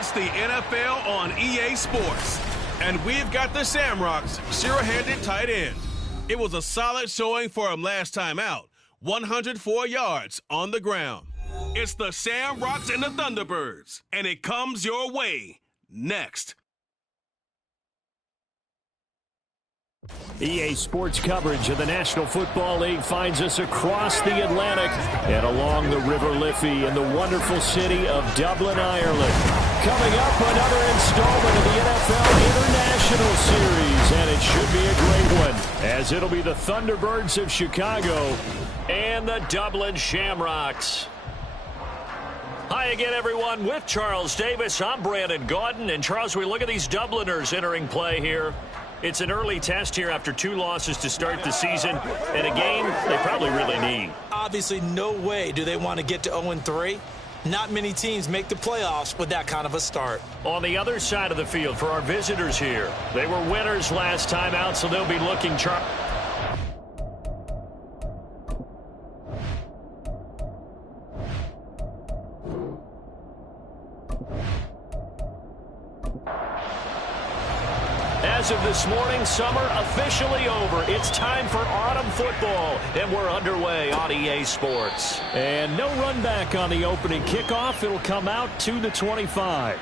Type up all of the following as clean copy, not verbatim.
It's the NFL on EA Sports. And we've got the Shamrocks, sure-handed tight end. It was a solid showing for him last time out. 104 yards on the ground. It's the Shamrocks and the Thunderbirds. And it comes your way next. EA Sports coverage of the National Football League finds us across the Atlantic and along the River Liffey in the wonderful city of Dublin, Ireland. Coming up, another installment of the NFL International Series, and it should be a great one, as it'll be the Thunderbirds of Chicago and the Dublin Shamrocks. Hi again, everyone. With Charles Davis, I'm Brandon Gaudin. And, Charles, we look at these Dubliners entering play here. It's an early test here after 2 losses to start the season, and a game they probably really need. Obviously, no way do they want to get to 0-3. Not many teams make the playoffs with that kind of a start. On the other side of the field for our visitors here, they were winners last time out, so they'll be looking sharp. As of this morning, summer officially over. It's time for autumn football, and we're underway on EA Sports. And no run back on the opening kickoff. It'll come out to the 25.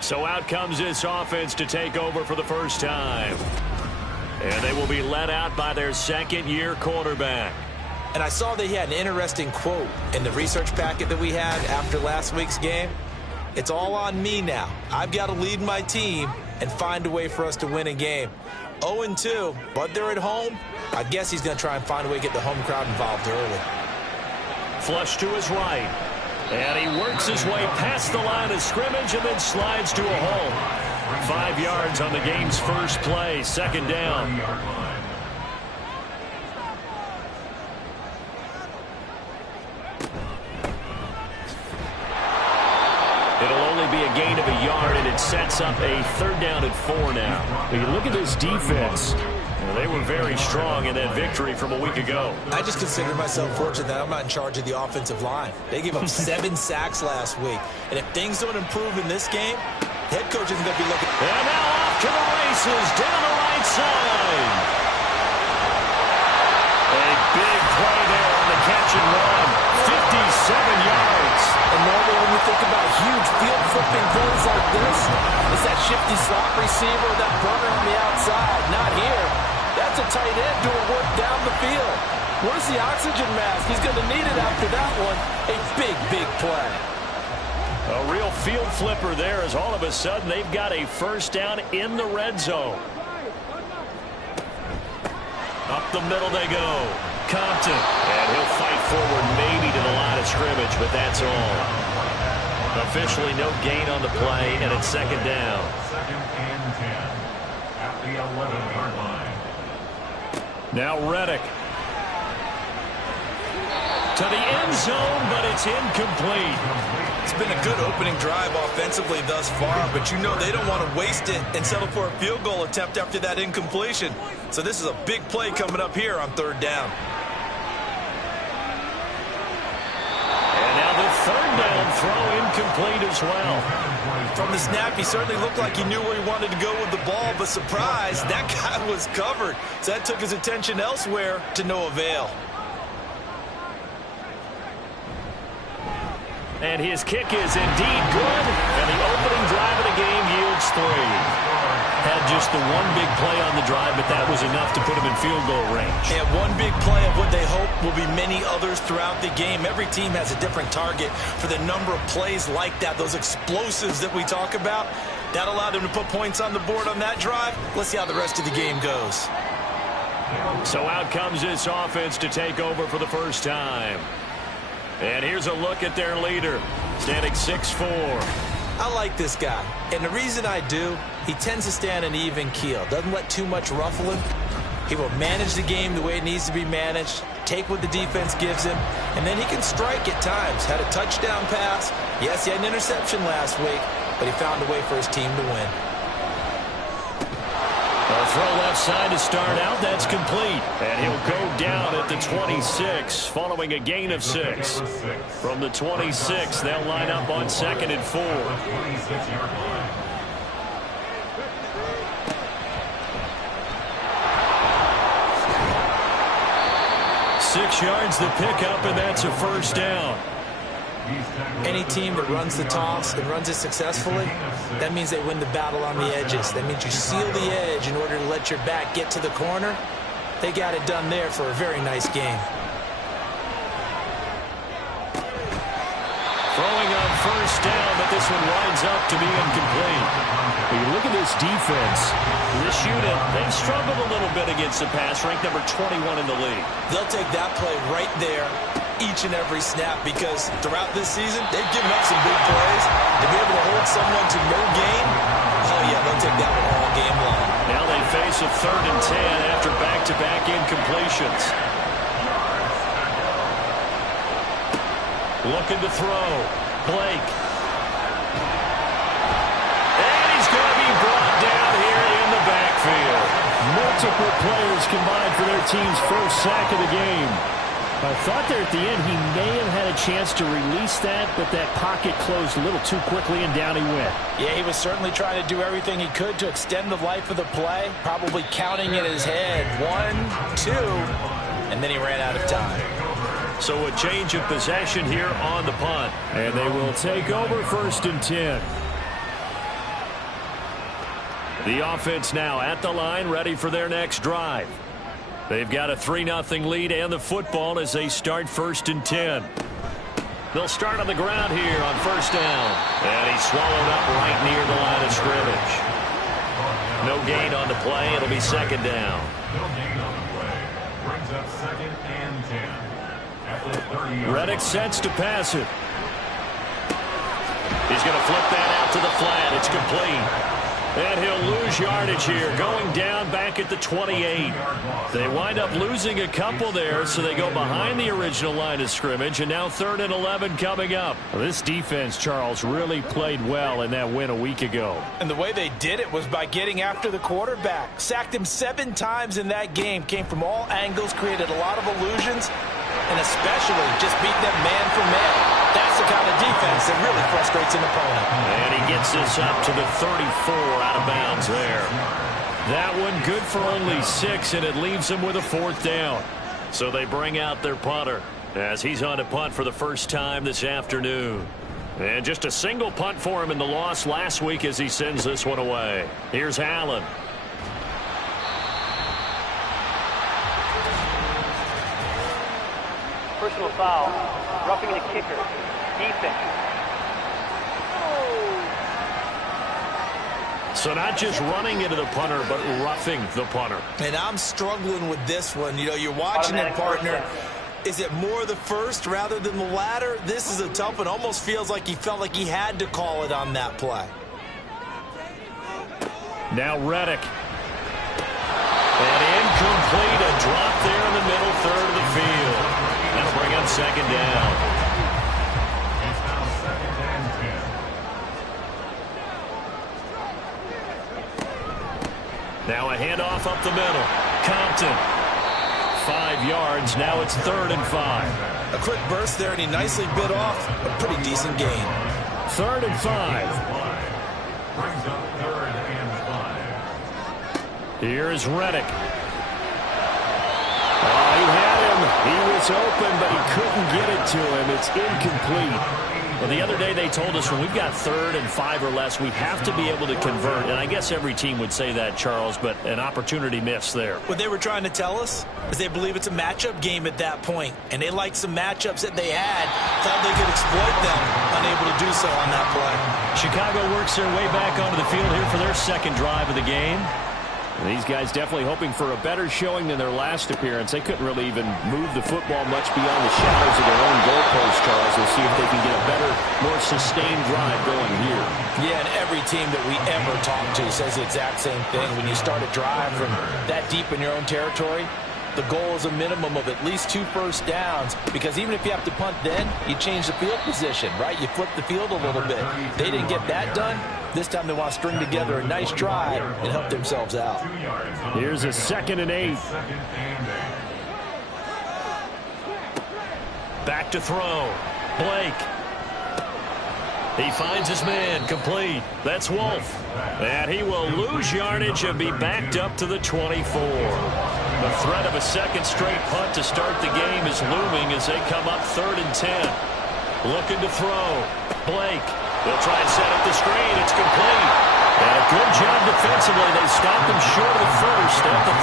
So out comes this offense to take over for the first time. And they will be led out by their second-year quarterback. And I saw that he had an interesting quote in the research packet that we had after last week's game. It's all on me now. I've got to lead my team and find a way for us to win a game. 0-2, but they're at home. I guess he's going to try and find a way to get the home crowd involved early. Flush to his right. And he works his way past the line of scrimmage and then slides to a hole. 5 yards on the game's first play, second down. It'll only be a gain of a yard, and it sets up a 3rd down and 4 now. When you look at this defense, they were very strong in that victory from a week ago. I just consider myself fortunate that I'm not in charge of the offensive line. They gave up 7 sacks last week. And if things don't improve in this game, head coach isn't going to be looking. And now off to the races, down the right side. A big play there on the catch and run. 57 yards. And normally when you think about huge field flipping plays like this, it's that shifty slot receiver, that runner on the outside. Not here. That's a tight end doing work down the field. Where's the oxygen mask? He's going to need it after that one. A big, big play. A real field flipper there, as all of a sudden they've got a first down in the red zone. Up the middle they go. Compton. And he'll fight forward maybe to the line of scrimmage, but that's all. Officially no gain on the play, and it's second down. 2nd and 10 at the 11-yard line. Now Reddick. To the end zone, but it's incomplete. It's been a good opening drive offensively thus far, but you know they don't want to waste it and settle for a field goal attempt after that incompletion. So this is a big play coming up here on 3rd down. And now the 3rd down throw incomplete as well. From the snap, he certainly looked like he knew where he wanted to go with the ball, but surprise, that guy was covered. So that took his attention elsewhere to no avail. And his kick is indeed good, and the opening drive of the game yields 3. Had just the one big play on the drive, but that was enough to put him in field goal range. And one big play of what they hope will be many others throughout the game. Every team has a different target for the number of plays like that, those explosives that we talk about. That allowed them to put points on the board on that drive. Let's see how the rest of the game goes. So out comes this offense to take over for the first time. And here's a look at their leader, standing 6'4". I like this guy, and the reason I do, he tends to stand an even keel, doesn't let too much ruffle him. He will manage the game the way it needs to be managed, take what the defense gives him, and then he can strike at times. Had a touchdown pass. Yes, he had an interception last week, but he found a way for his team to win. A throw left side to start out. That's complete. And he'll go down at the 26 following a gain of 6. From the 26, they'll line up on 2nd and 4. 26-yard line. Six yards the pickup, and that's a first down. Any team that runs the toss and runs it successfully, that means they win the battle on the edges. That means you seal the edge in order to let your back get to the corner. They got it done there for a very nice game. Throwing on first down, but this one winds up to be incomplete. When you look at this defense, this unit, they've struggled a little bit against the pass, ranked number 21 in the league. They'll take that play right there each and every snap because throughout this season, they've given up some big plays. To be able to hold someone to no gain, oh yeah, they'll take that one all game long. Now they face a 3rd and 10 after back-to-back incompletions. Looking to throw. Blake. And he's going to be brought down here in the backfield. Multiple players combined for their team's first sack of the game. I thought there at the end he may have had a chance to release that, but that pocket closed a little too quickly, and down he went. Yeah, he was certainly trying to do everything he could to extend the life of the play, probably counting in his head 1, 2, and then he ran out of time. So a change of possession here on the punt. And they will take over 1st and 10. The offense now at the line, ready for their next drive. They've got a 3-0 lead and the football as they start 1st and 10. They'll start on the ground here on first down. And he's swallowed up right near the line of scrimmage. No gain on the play. It'll be 2nd down. No gain on the play. Brings up 2nd and 10. At the 30-yard Reddick sets to pass it. He's going to flip that out to the flat. It's complete. And he'll lose yardage here, going down back at the 28. They wind up losing a couple there, so they go behind the original line of scrimmage, and now 3rd and 11 coming up. Well, this defense, Charles, really played well in that win a week ago. And the way they did it was by getting after the quarterback. Sacked him 7 times in that game. Came from all angles, created a lot of illusions, and especially just beat them man for man. That's the kind of defense that really frustrates an opponent. And he gets this up to the 34 out of bounds there. That one good for only 6, and it leaves him with a 4th down. So they bring out their punter as he's on to punt for the first time this afternoon. And just a single punt for him in the loss last week as he sends this one away. Here's Allen. Personal foul, roughing the kicker, defense. So not just running into the punter, but roughing the punter. And I'm struggling with this one. You know, you're watching it, partner. Is it more the first rather than the latter? This is a tough one. Almost feels like he felt like he had to call it on that play. Now Reddick. And incomplete, a drop there in the middle third of the field. That'll bring up 2nd down. It's now 2nd and 10. Now a handoff up the middle. Compton. 5 yards. Now it's 3rd and 5. A quick burst there, and he nicely bit off a pretty decent gain. 3rd and 5. Brings up 3rd and 5. Here's Reddick. Oh, he had him. He was open, but he couldn't get it to him. It's incomplete. Well, the other day they told us when we've got 3rd and 5 or less, we have to be able to convert. And I guess every team would say that, Charles, but an opportunity missed there. What they were trying to tell us is they believe it's a matchup game at that point, and they liked some matchups that they had, thought they could exploit them, unable to do so on that play. Chicago works their way back onto the field here for their 2nd drive of the game. These guys definitely hoping for a better showing than their last appearance. They couldn't really even move the football much beyond the shadows of their own goalpost, Charles. We'll see if they can get a better, more sustained drive going here. Yeah, and every team that we ever talk to says the exact same thing. When you start a drive from that deep in your own territory, the goal is a minimum of at least 2 first downs, because even if you have to punt then, you change the field position, right? You flip the field a little bit. They didn't get that done. This time they want to string together a nice drive and help themselves out. Here's a 2nd and 8. Back to throw. Blake. He finds his man, complete. That's Wolf. And he will lose yardage and be backed up to the 24. The threat of a second straight punt to start the game is looming as they come up 3rd and 10. Looking to throw. Blake. They'll try and set up the screen. It's complete. And a good job defensively. They stopped him short of the first at the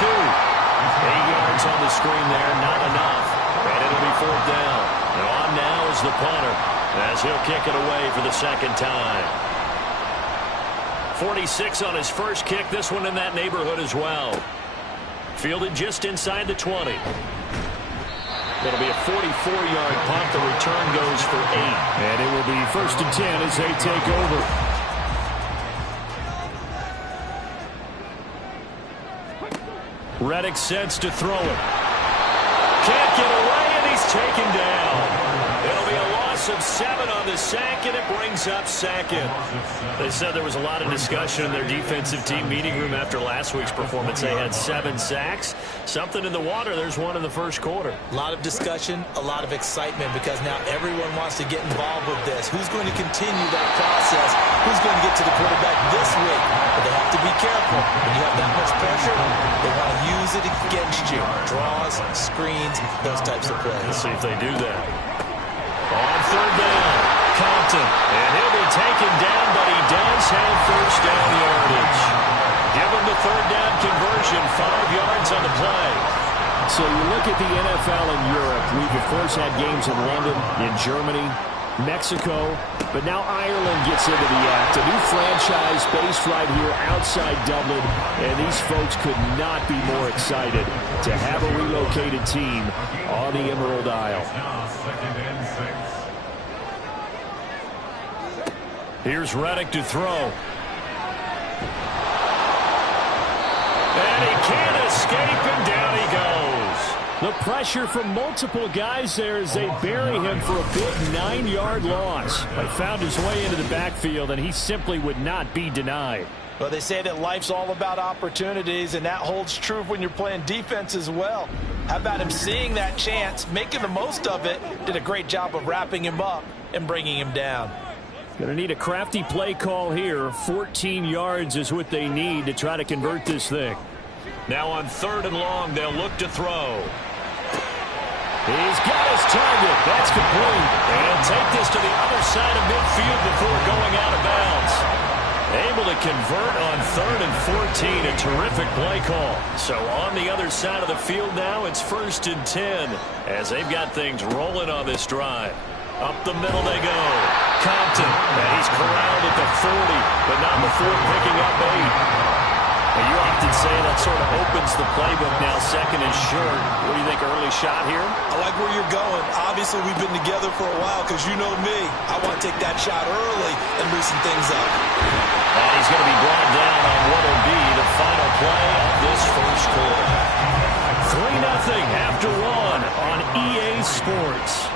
32. 8 yards on the screen there, not enough. And it'll be 4th down. And on now is the punter, as he'll kick it away for the 2nd time. 46 on his first kick. This one in that neighborhood as well. Fielded just inside the 20. It'll be a 44-yard punt. The return goes for 8. And it will be 1st and 10 as they take over. Reddick sets to throw it. Can't get away, and he's taken down. It'll be a loss of 7 on the sack, and it brings up 2nd. They said there was a lot of discussion in their defensive team meeting room after last week's performance. They had 7 sacks. Something in the water. There's one in the first quarter. A lot of discussion, a lot of excitement, because now everyone wants to get involved with this. Who's going to continue that process? Who's going to get to the quarterback this week? But they have to be careful. When you have that much pressure, they want to use it against you. Draws, screens, those types of plays. Let's see if they do that. On 3rd down, Compton. And he'll be taken down, but he does have first down yardage. Give him the 3rd down conversion, 5 yards on the play. So you look at the NFL in Europe. We've, of course, had games in London, in Germany, Mexico, but now Ireland gets into the act. A new franchise based right here outside Dublin, and these folks could not be more excited to have a relocated team on the Emerald Isle. Here's Reddick to throw. And he can't escape, and down he goes. The pressure from multiple guys there as they bury him for a big 9-yard loss. But found his way into the backfield, and he simply would not be denied. Well, they say that life's all about opportunities, and that holds true when you're playing defense as well. How about him seeing that chance, making the most of it, did a great job of wrapping him up and bringing him down. Going to need a crafty play call here. 14 yards is what they need to try to convert this thing. Now on 3rd and long, they'll look to throw. He's got his target. That's complete. And he'll take this to the other side of midfield before going out of bounds. Able to convert on 3rd and 14. A terrific play call. So on the other side of the field now, it's 1st and 10 as they've got things rolling on this drive. Up the middle they go. Compton, and he's corralled at the 40, but not before picking up 8. Well, you often say that sort of opens the playbook now, 2nd and short. What do you think, early shot here? I like where you're going. Obviously, we've been together for a while, because you know me. I want to take that shot early and loosen things up. And he's going to be brought down on what will be the final play of this first quarter. 3-0 after 1 on EA Sports.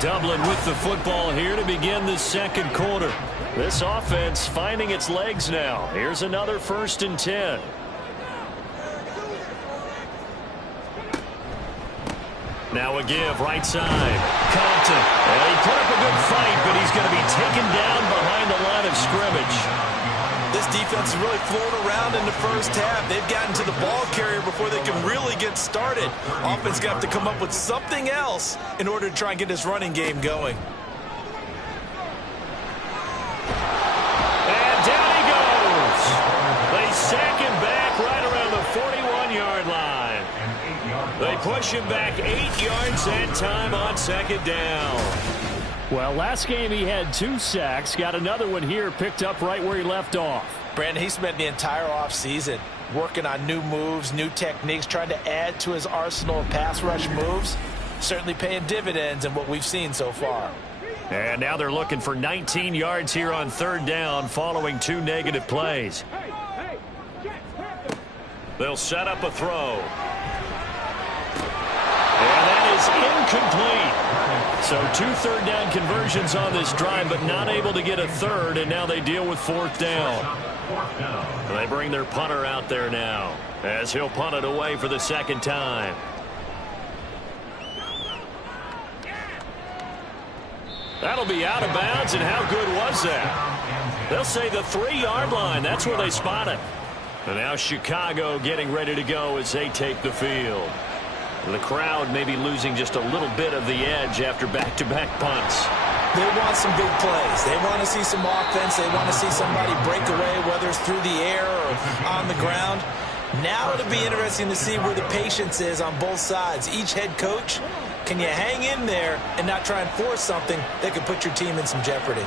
Dublin with the football here to begin the 2nd quarter. This offense finding its legs now. Here's another 1st and 10. Now a give, right side. Compton. And he put up a good fight, but he's going to be taken down behind the line of scrimmage. This defense has really flown around in the first half. They've gotten to the ball carrier before they can really get started. Offense going to have to come up with something else in order to try and get this running game going. And down he goes. They sack him back right around the 41-yard line. They push him back 8 yards that time on 2nd down. Well, last game he had 2 sacks. Got another one here, picked up right where he left off. Brandon, he spent the entire offseason working on new moves, new techniques, trying to add to his arsenal of pass rush moves. Certainly paying dividends in what we've seen so far. And now they're looking for 19 yards here on 3rd down following 2 negative plays. They'll set up a throw. And that is incomplete. So 2 third-down conversions on this drive, but not able to get a third, and now they deal with 4th down. They bring their punter out there now, as he'll punt it away for the 2nd time. That'll be out of bounds, and how good was that? They'll say the 3-yard line. That's where they spot it. And now Chicago getting ready to go as they take the field. The crowd maybe losing just a little bit of the edge after back-to-back punts. They want some big plays. They want to see some offense. They want to see somebody break away, whether it's through the air or on the ground. Now it'll be interesting to see where the patience is on both sides. Each head coach, can you hang in there and not try and force something that could put your team in some jeopardy?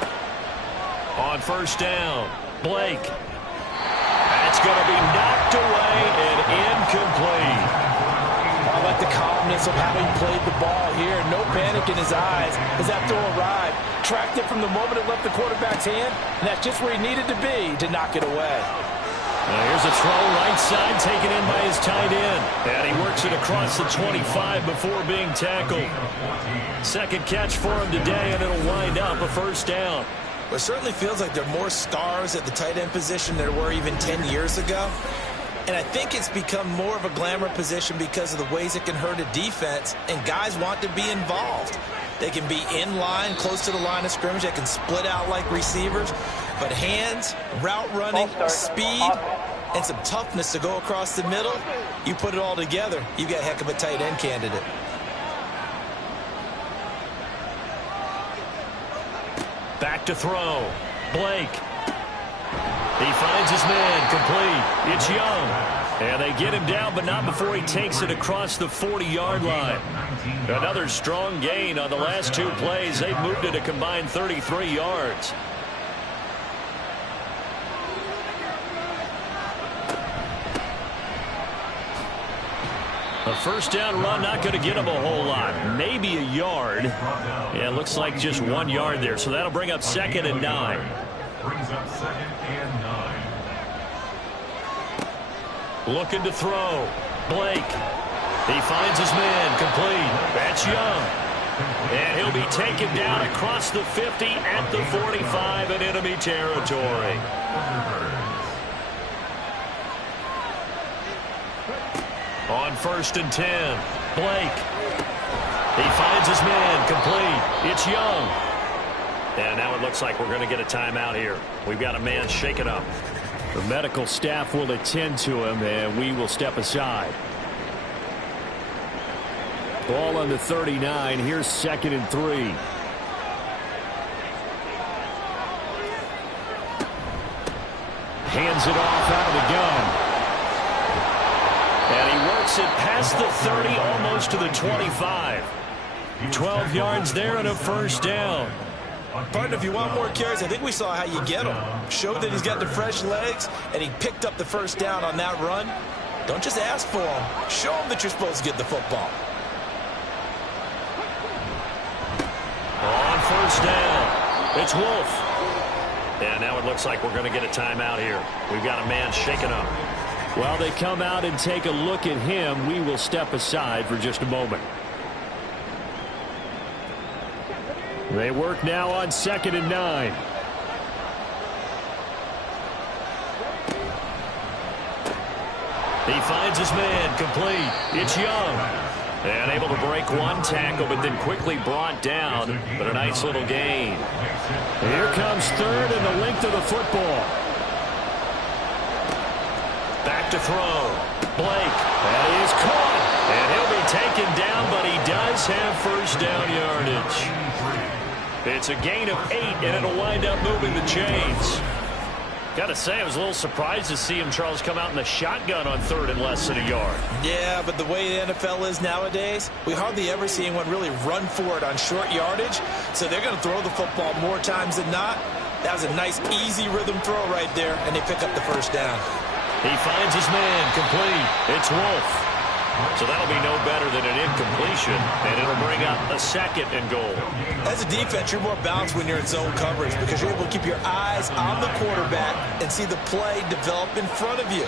On 1st down, Blake. That's going to be knocked away and incomplete. I like the calmness of how he played the ball here. No panic in his eyes as that throw arrived. Tracked it from the moment it left the quarterback's hand, and that's just where he needed to be to knock it away. Now here's a throw right side taken in by his tight end. And he works it across the 25 before being tackled. 2nd catch for him today, and it'll wind up a 1st down. Well, it certainly feels like there are more stars at the tight end position than there were even 10 years ago. And I think it's become more of a glamour position because of the ways it can hurt a defense, and guys want to be involved. They can be in line, close to the line of scrimmage. They can split out like receivers. But hands, route running, speed, and some toughness to go across the middle, you put it all together, you got a heck of a tight end candidate. Back to throw. Blake. He finds his man complete. It's Young. And they get him down, but not before he takes it across the 40-yard line. Another strong gain on the last 2 plays. They've moved it a combined 33 yards. A 1st down run, not going to get him a whole lot. Maybe a yard. Yeah, it looks like just 1 yard there. So that'll bring up 2nd and 9. Brings up 2nd and 9. Looking to throw. Blake. He finds his man complete. That's Young. And he'll be taken down across the 50 at the 45 in enemy territory. On 1st and 10, Blake. He finds his man complete. It's Young. And now it looks like we're going to get a timeout here. We've got a man shaken up. The medical staff will attend to him, and we will step aside. Ball on the 39. Here's 2nd and 3. Hands it off out of the gun. And he works it past the 30, almost to the 25. 12 yards there and a 1st down. Partner, if you want more carries, I think we saw how you get him. Showed that he's got the fresh legs, and he picked up the 1st down on that run. Don't just ask for him. Show him that you're supposed to get the football. On 1st down, it's Wolf. And now it looks like we're going to get a timeout here. We've got a man shaken up. While they come out and take a look at him, we will step aside for just a moment. They work now on 2nd and 9. He finds his man complete. It's Young. And able to break 1 tackle, but then quickly brought down. But a nice little gain. Here comes 3rd and the length of the football. Back to throw. Blake. And he is caught. And he'll be taken down, but he does have 1st down yardage. It's a gain of 8, and it'll wind up moving the chains. Got to say, I was a little surprised to see him, Charles, come out in the shotgun on 3rd and less than a yard. Yeah, but the way the NFL is nowadays, we hardly ever see anyone really run for it on short yardage. So they're going to throw the football more times than not. That was a nice, easy rhythm throw right there, and they pick up the 1st down. He finds his man complete. It's Wolf. So that'll be no better than an incompletion, and it'll bring up a 2nd and goal. As a defense, you're more balanced when you're in zone coverage because you're able to keep your eyes on the quarterback and see the play develop in front of you.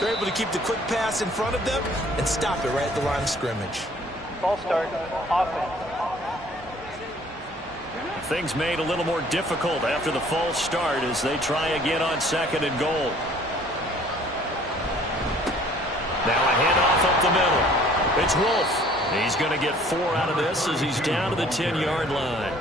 They're able to keep the quick pass in front of them and stop it right at the line of scrimmage. False start, offense. Things made a little more difficult after the false start as they try again on 2nd and goal. Now a handoff up the middle. It's Wolf. He's going to get 4 out of this as he's down to the 10-yard line.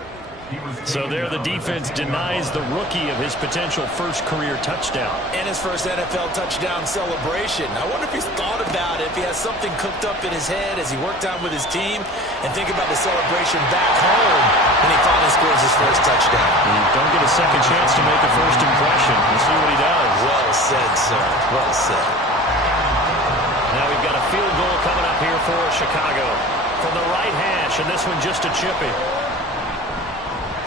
So there the defense denies the rookie of his potential first career touchdown. And his first NFL touchdown celebration. I wonder if he's thought about it, if he has something cooked up in his head as he worked out with his team, and think about the celebration back home when he finally scores his first touchdown. You don't get a second chance to make a first impression. We'll see what he does. Well said, sir. Well said. Now we've got a field goal coming up here for Chicago from the right hash, and this one just a chippy.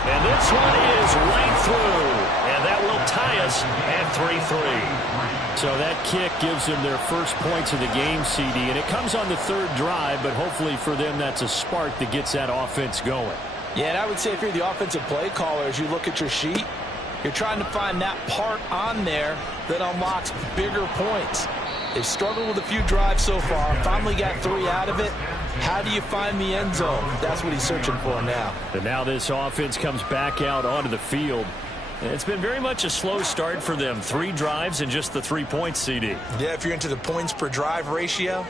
And this one is right through, and that will tie us at 3-3. So that kick gives them their first points of the game, CD, and it comes on the 3rd drive, but hopefully for them that's a spark that gets that offense going. Yeah, and I would say if you're the offensive play caller, as you look at your sheet, you're trying to find that part on there that unlocks bigger points. They've struggled with a few drives so far, finally got 3 out of it. How do you find the end zone? That's what he's searching for now. And now this offense comes back out onto the field. It's been very much a slow start for them. 3 drives and just the 3 points, CD. Yeah, if you're into the points per drive ratio,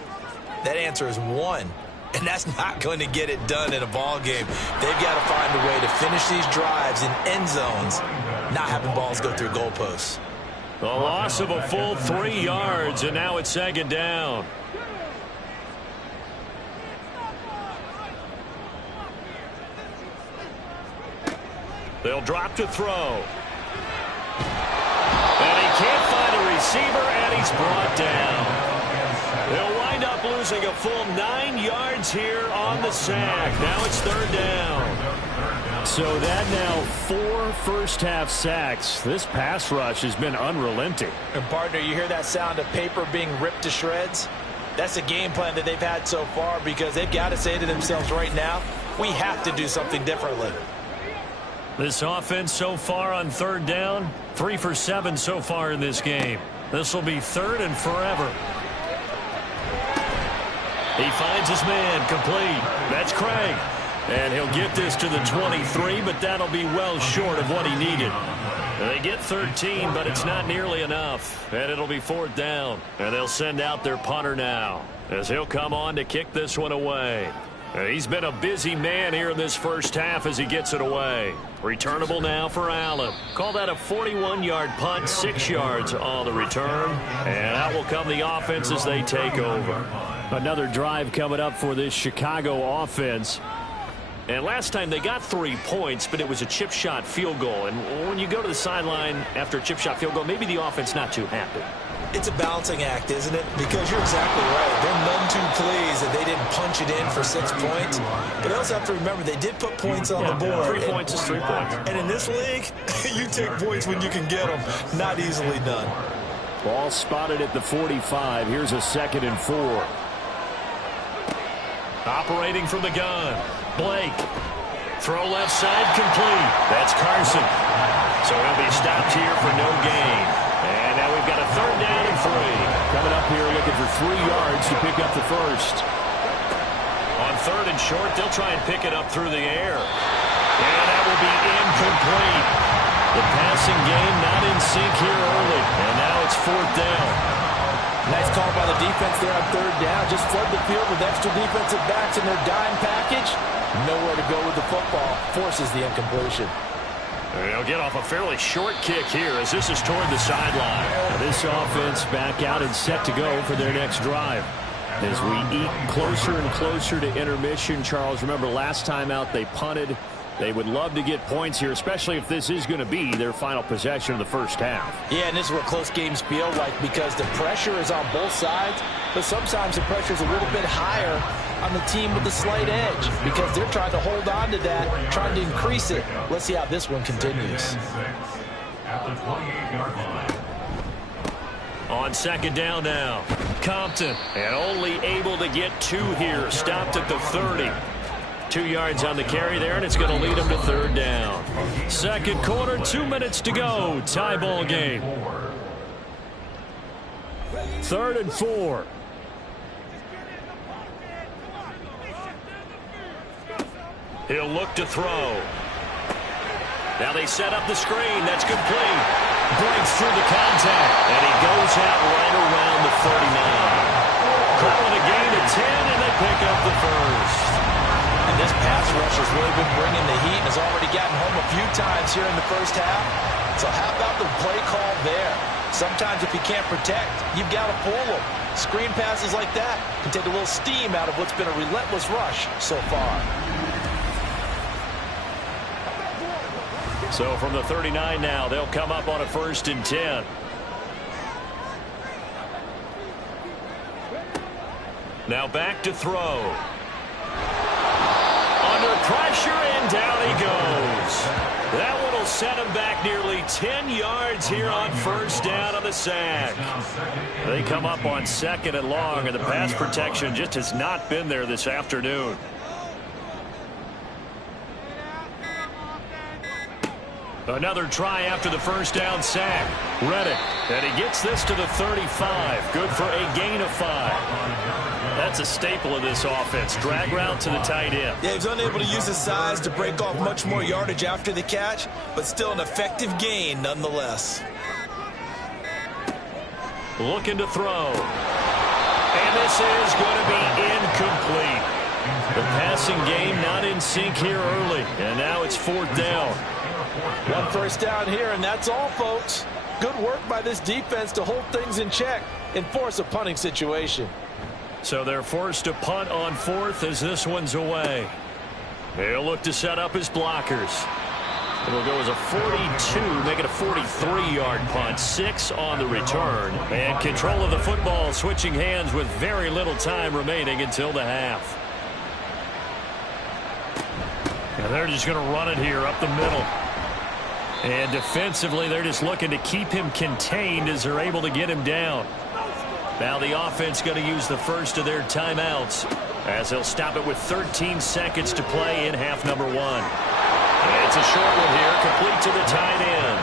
that answer is 1. And that's not going to get it done in a ball game. They've got to find a way to finish these drives in end zones, not having balls go through goalposts. A loss of a full 3 yards, and now it's 2nd down. They'll drop to throw. And he can't find a receiver, and he's brought down. They'll wind up losing a full 9 yards here on the sack. Now it's 3rd down. So that now 4 first-half sacks. This pass rush has been unrelenting. And, partner, you hear that sound of paper being ripped to shreds? That's the game plan that they've had so far because they've got to say to themselves right now, we have to do something differently. This offense so far on 3rd down, 3 for 7 so far in this game. This will be 3rd and forever. He finds his man complete. That's Craig. And he'll get this to the 23, but that'll be well short of what he needed. They get 13, but it's not nearly enough. And it'll be 4th down. And they'll send out their punter now as he'll come on to kick this one away. He's been a busy man here in this first half as he gets it away. Returnable now for Allen. Call that a 41-yard punt, 6 yards on the return. And out will come the offense as they take over. Another drive coming up for this Chicago offense. And last time they got 3 points, but it was a chip shot field goal. And when you go to the sideline after a chip shot field goal, maybe the offense not too happy. It's a balancing act, isn't it? Because you're exactly right. They're none too pleased that they didn't punch it in for 6 points. But they also have to remember they did put points on the board. 3 points is 3 points. And in this league, you take points when you can get them. Not easily done. Ball spotted at the 45. Here's a 2nd and 4. Operating from the gun. Blake. Throw left side complete. That's Carson. So he'll be stopped here for no gain. And now we've got a 3rd down and 3. Coming up here looking for 3 yards to pick up the first. On 3rd and short, they'll try and pick it up through the air. And that will be incomplete. The passing game not in sync here early. And now it's 4th down. Nice call by the defense there on 3rd down. Just flood the field with extra defensive backs in their dime package. Nowhere to go with the football. Forces the incompletion. They'll get off a fairly short kick here as this is toward the sideline. This offense back out and set to go for their next drive. As we eat closer and closer to intermission, Charles, remember last time out they punted. They would love to get points here, especially if this is going to be their final possession of the first half. Yeah, and this is what close games feel like because the pressure is on both sides, but sometimes the pressure is a little bit higher on the team with the slight edge because they're trying to hold on to that, trying to increase it. Let's see how this one continues. At the 28-yard line. On 2nd down now, Compton, and only able to get 2 here, stopped at the 30. 2 yards on the carry there, and it's going to lead them to 3rd down. 2nd quarter, 2 minutes to go. Tie ball game. 3rd and 4. He'll look to throw. Now they set up the screen. That's complete. Breaks through the contact. And he goes out right around the 39. Calling a gain of 10, and they pick up the first. And this pass rush has really been bringing the heat and has already gotten home a few times here in the first half. So how about the play call there? Sometimes if you can't protect, you've got to fool them. Screen passes like that can take a little steam out of what's been a relentless rush so far. So from the 39 now, they'll come up on a 1st and 10. Now back to throw. Under pressure, and down he goes. That one will set him back nearly 10 yards here on 1st down on the sack. They come up on 2nd and long, and the pass protection just has not been there this afternoon. Another try after the 1st down sack. Reddick, and he gets this to the 35. Good for a gain of 5. That's a staple of this offense. Drag route to the tight end. Yeah, he's unable to use his size to break off much more yardage after the catch, but still an effective gain nonetheless. Looking to throw. And this is going to be incomplete. The passing game not in sync here early, and now it's 4th down. 1 first down here, and that's all, folks. Good work by this defense to hold things in check and force a punting situation. So they're forced to punt on 4th as this one's away. They'll look to set up his blockers. It'll go as a 42, make it a 43-yard punt. 6 on the return. And control of the football switching hands with very little time remaining until the half. And they're just going to run it here up the middle. And defensively, they're just looking to keep him contained as they're able to get him down. Now the offense going to use the first of their timeouts as they'll stop it with 13 seconds to play in half number 1. It's a short one here, complete to the tight end.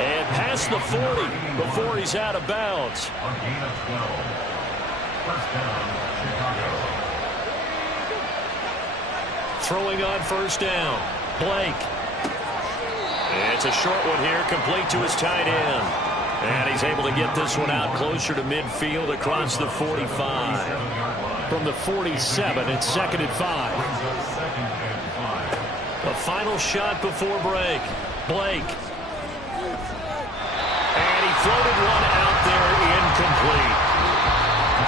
And past the 40 before he's out of bounds. On gain of 12. 1st down, Chicago. Throwing on 1st down. Blake. It's a short one here, complete to his tight end. And he's able to get this one out closer to midfield across the 45. From the 47, it's 2nd and 5. A final shot before break. Blake. And he floated one out there incomplete.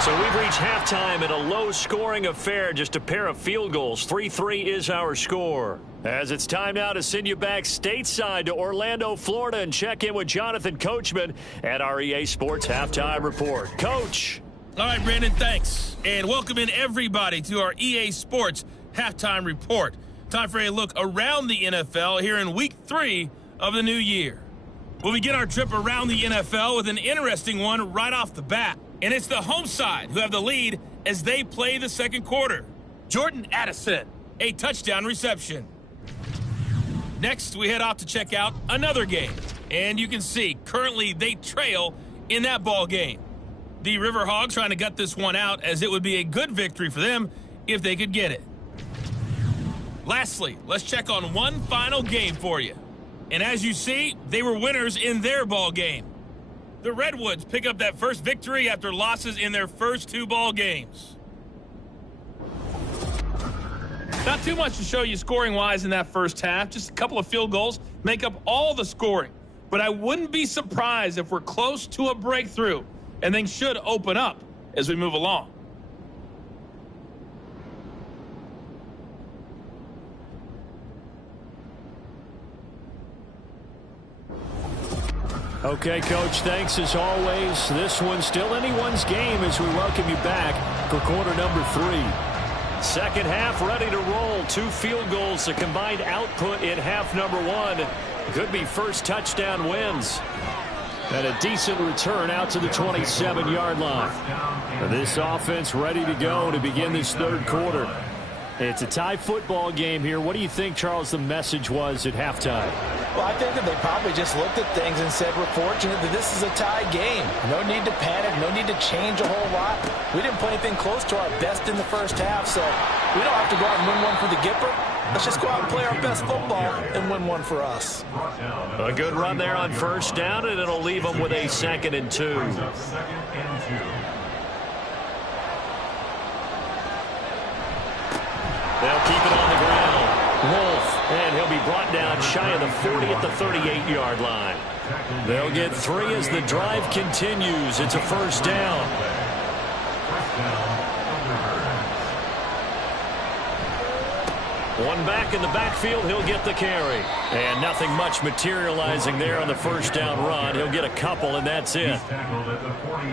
So we've reached halftime in a low-scoring affair, just a pair of field goals. 3-3 is our score. As it's time now to send you back stateside to Orlando, Florida, and check in with Jonathan Coachman at our EA Sports Halftime Report. Coach. All right, Brandon, thanks. And welcome in everybody to our EA Sports Halftime Report. Time for a look around the NFL here in Week 3 of the new year. We'll begin our trip around the NFL with an interesting one right off the bat. And it's the home side who have the lead as they play the 2nd quarter. Jordan Addison, a touchdown reception. Next, we head off to check out another game. And you can see, currently they trail in that ball game. The Riverhogs trying to gut this one out as it would be a good victory for them if they could get it. Lastly, let's check on one final game for you. And as you see, they were winners in their ball game. The Redwoods pick up that first victory after losses in their first 2 ball games. Not too much to show you scoring-wise in that first half. Just a couple of field goals make up all the scoring. But I wouldn't be surprised if we're close to a breakthrough, and things should open up as we move along. Okay, Coach, thanks as always. This one's still anyone's game as we welcome you back for quarter number 3. 2nd half ready to roll. 2 field goals, the combined output in half number 1. Could be first touchdown wins. And a decent return out to the 27-yard line. This offense ready to go to begin this 3rd quarter. It's a tie football game here. What do you think, Charles, the message was at halftime? Well, I think that they probably just looked at things and said, we're fortunate that this is a tie game. No need to panic, no need to change a whole lot. We didn't play anything close to our best in the first half, so we don't have to go out and win one for the Gipper. Let's just go out and play our best football and win one for us. A good run there on first down, and it'll leave them with a 2nd and 2. Second and 2. They'll keep it on the ground. Wolf, and he'll be brought down shy of the 40 at the 38-yard line. They'll get 3 as the drive continues. It's a first down. One back in the backfield, he'll get the carry. And nothing much materializing there on the first down run. He'll get a couple, and that's it.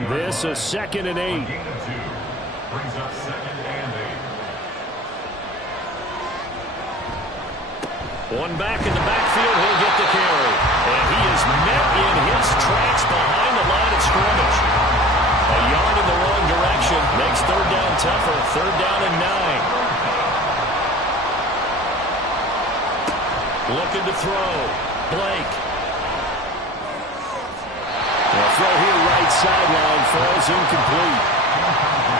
This is 2nd and 8. Brings up 2nd and 8. One back in the backfield, he'll get the carry. And he is met in his tracks behind the line of scrimmage. A yard in the wrong direction makes third down tougher. 3rd down and 9. Looking to throw. Blake. The throw here right sideline falls incomplete.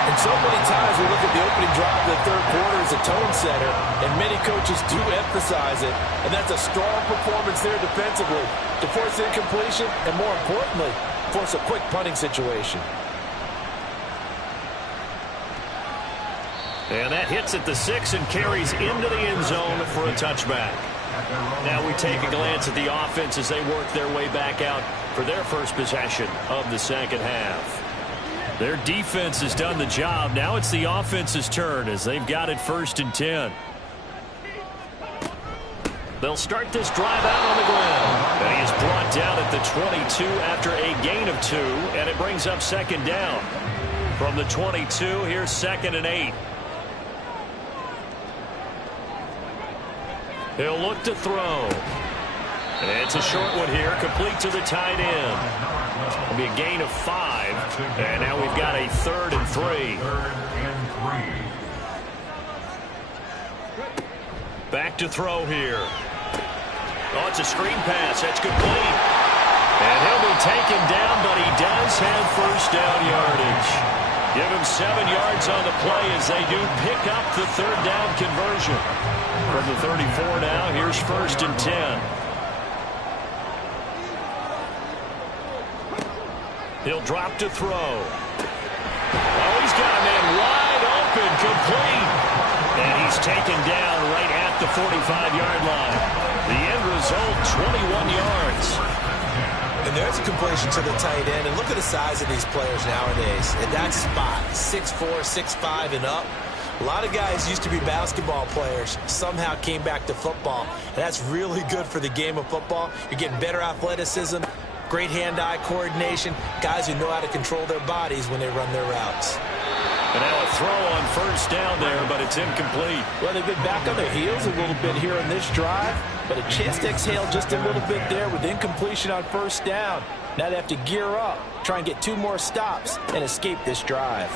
And so many times we look at the opening drive of the third quarter as a tone setter, and many coaches do emphasize it, and that's a strong performance there defensively to force incompletion and, more importantly, force a quick punting situation. And that hits at the 6 and carries into the end zone for a touchback. Now we take a glance at the offense as they work their way back out for their first possession of the second half. Their defense has done the job. Now it's the offense's turn as they've got it 1st and 10. They'll start this drive out on the ground. And he is brought down at the 22 after a gain of 2, and it brings up 2nd down. From the 22, here's 2nd and 8. He'll look to throw. It's a short one here, complete to the tight end. It'll be a gain of 5, and now we've got a 3rd and 3. 3rd and 3. Back to throw here. Oh, it's a screen pass. That's complete. And he'll be taken down, but he does have first down yardage. Give him 7 yards on the play as they do pick up the 3rd down conversion. From the 34 now, here's 1st and 10. He'll drop to throw. Oh, he's got a man wide open, complete. And he's taken down right at the 45-yard line. The end result, 21 yards. And there's a completion to the tight end. And look at the size of these players nowadays. At that spot, 6'4", 6'5", and up. A lot of guys used to be basketball players, somehow came back to football. And that's really good for the game of football. You're getting better athleticism, great hand-eye coordination, guys who know how to control their bodies when they run their routes. And now a throw on first down there, but it's incomplete. Well, they've been back on their heels a little bit here in this drive, but a chance to exhale just a little bit there with incompletion on first down. Now they have to gear up, try and get 2 more stops, and escape this drive.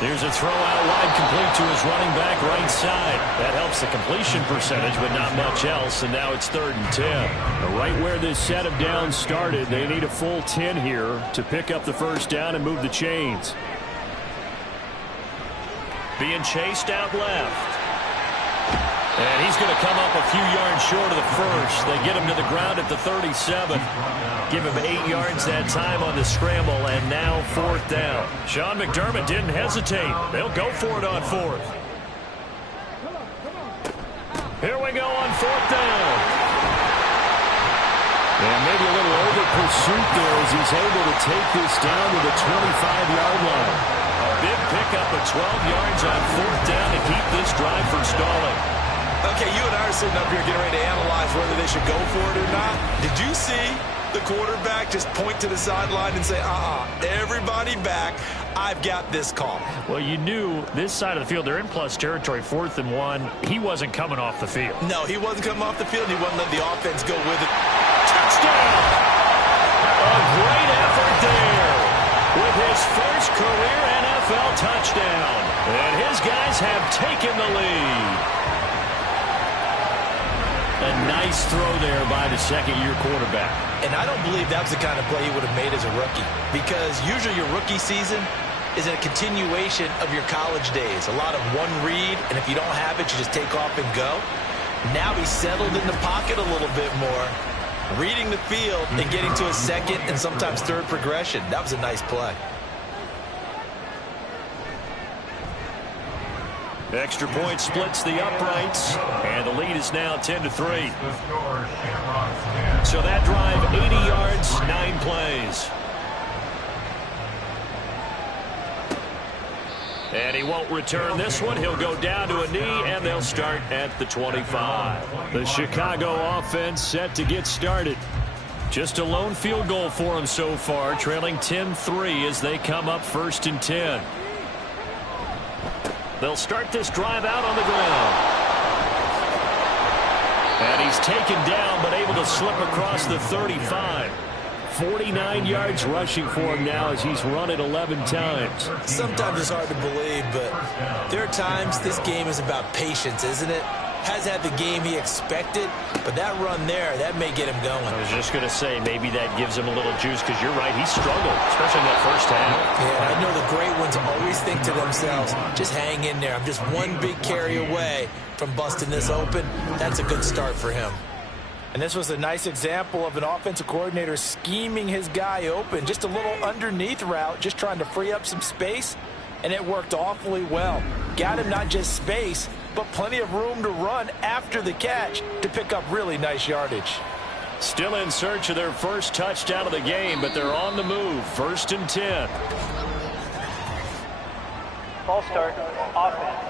Here's a throw out wide, complete to his running back right side. That helps the completion percentage, but not much else, and now it's 3rd and 10. Right where this set of downs started, they need a full 10 here to pick up the first down and move the chains. Being chased out left. And he's going to come up a few yards short of the first. They get him to the ground at the 37. Give him 8 yards that time on the scramble, and now 4th down. Sean McDermott didn't hesitate. They'll go for it on 4th. Here we go on 4th down. And maybe a little over pursuit there as he's able to take this down to the 25-yard line. A big pickup of 12 yards on 4th down to keep this drive from stalling. Okay, you and I are sitting up here getting ready to analyze whether they should go for it or not. Did you see the quarterback just point to the sideline and say, everybody back, I've got this call? Well, you knew this side of the field, they're in plus territory, 4th and 1. He wasn't coming off the field. No, he wasn't coming off the field. He wasn't letting the offense go with it. Touchdown! A great effort there with his first career NFL touchdown. And his guys have taken the lead. A nice throw there by the second-year quarterback. And I don't believe that was the kind of play he would have made as a rookie, because usually your rookie season is a continuation of your college days. A lot of one read, and if you don't have it, you just take off and go. Now he's settled in the pocket a little bit more, reading the field and getting to a second and sometimes third progression. That was a nice play. Extra point splits the uprights, and the lead is now 10-3. So that drive, 80 yards, 9 plays. And he won't return this one. He'll go down to a knee, and they'll start at the 25. The Chicago offense set to get started. Just a lone field goal for them so far, trailing 10-3 as they come up 1st and 10. They'll start this drive out on the ground. And he's taken down, but able to slip across the 35. 49 yards rushing for him now as he's run it 11 times. Sometimes it's hard to believe, but there are times this game is about patience, isn't it? Has had the game he expected, but that run there, that may get him going. I was just going to say, maybe that gives him a little juice, because you're right, he struggled, especially in that first half. Yeah, and I know the great ones always think to themselves, just hang in there. I'm just one big carry away from busting this open. That's a good start for him. And this was a nice example of an offensive coordinator scheming his guy open. Just a little underneath route, just trying to free up some space, and it worked awfully well. Got him not just space, but plenty of room to run after the catch to pick up really nice yardage. Still in search of their first touchdown of the game, but they're on the move. 1st and 10. False start, offense.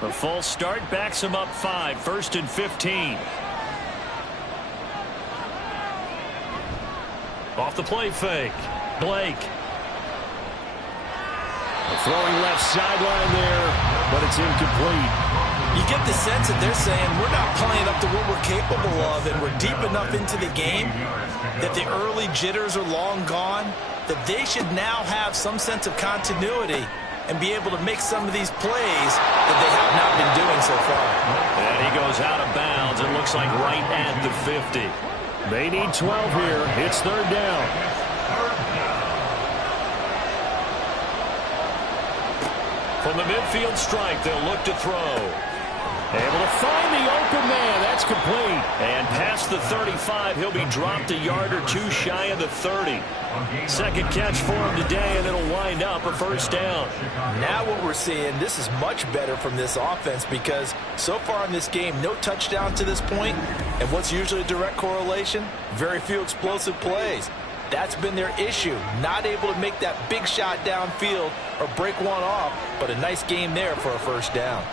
The false start backs him up 5. 1st and 15. Off the play fake. Blake. Throwing left sideline there, but it's incomplete. You get the sense that they're saying we're not playing up to what we're capable of, and we're deep enough into the game that the early jitters are long gone, that they should now have some sense of continuity and be able to make some of these plays that they have not been doing so far. And he goes out of bounds. It looks like right at the 50. They need 12 here. It's 3rd down. From the midfield strike, they'll look to throw. Able to find the open man. That's complete. And past the 35, he'll be dropped a yard or two shy of the 30. Second catch for him today, and it'll wind up a 1st down. Now what we're seeing, this is much better from this offense, because so far in this game, no touchdown to this point. And what's usually a direct correlation? Very few explosive plays. That's been their issue, not able to make that big shot downfield or break one off, but a nice game there for a 1st down.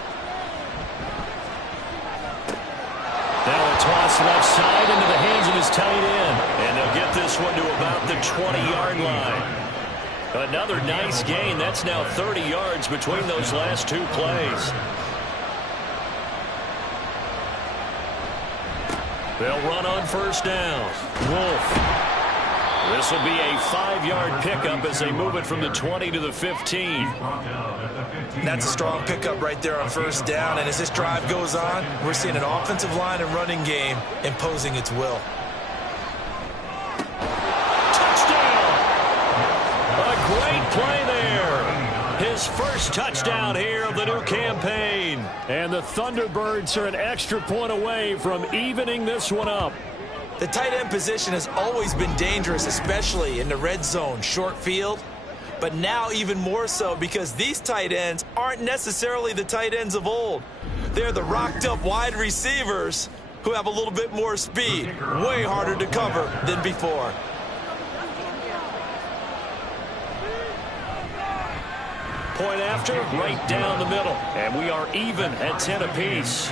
Now a toss left side into the hands of his tight end. And they'll get this one to about the 20-yard line. Another nice gain. That's now 30 yards between those last 2 plays. They'll run on 1st down. Wolf. This will be a 5-yard pickup as they move it from the 20 to the 15. That's a strong pickup right there on 1st down. And as this drive goes on, we're seeing an offensive line and running game imposing its will. Touchdown! A great play there. His first touchdown here of the new campaign. And the Thunderbirds are an extra point away from evening this one up. The tight end position has always been dangerous, especially in the red zone, short field. But now even more so, because these tight ends aren't necessarily the tight ends of old. They're the rocked-up wide receivers who have a little bit more speed, way harder to cover than before. Point after, right down the middle. And we are even at 10 apiece.